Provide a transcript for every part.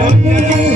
Amen.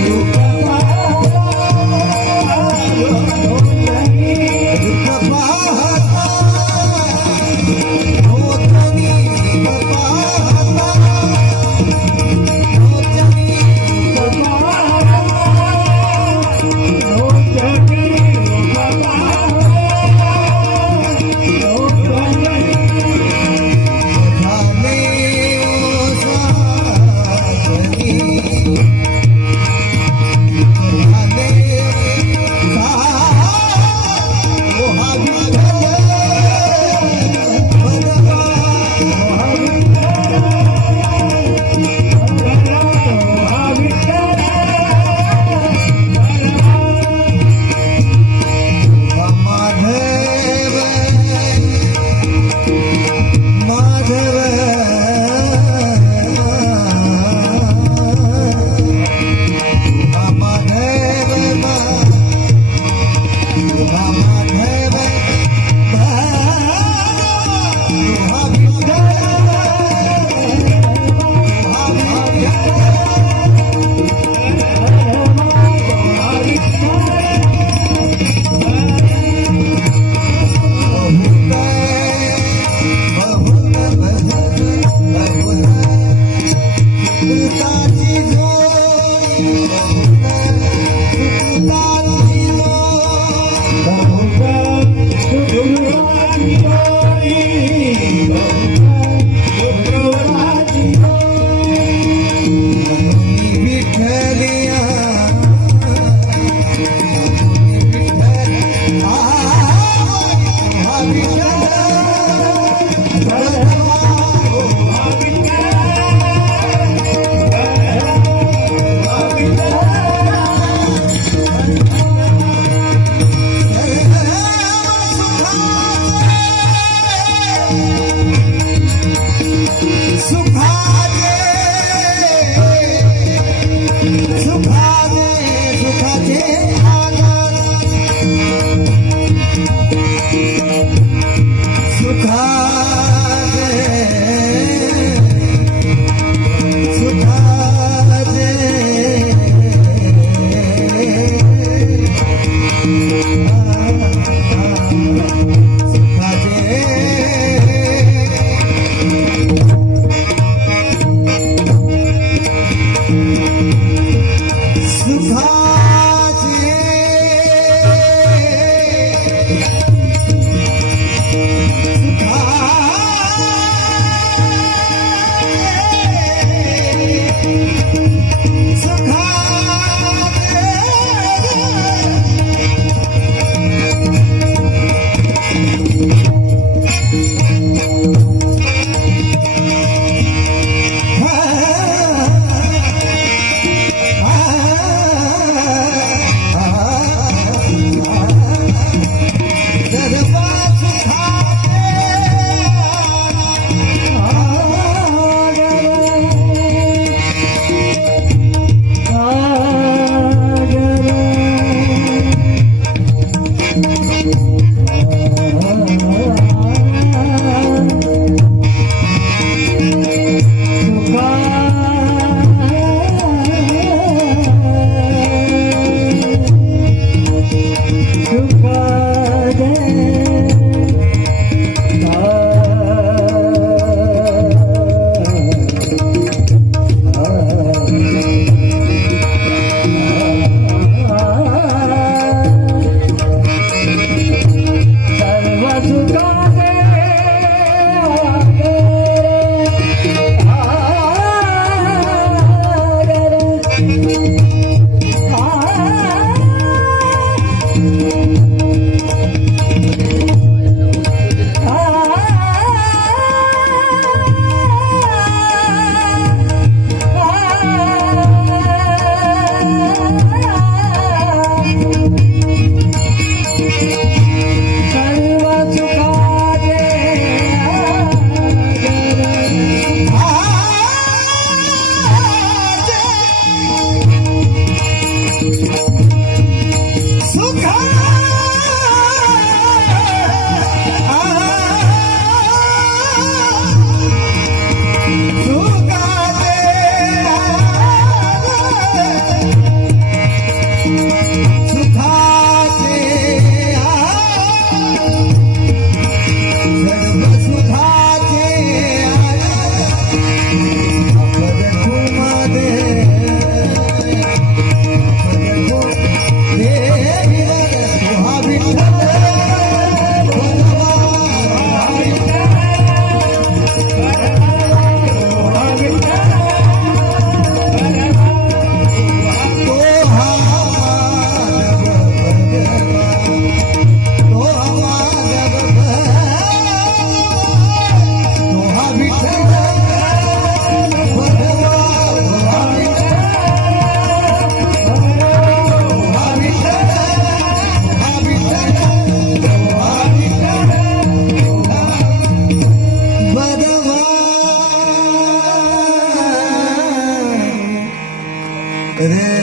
Thank you. Yeah.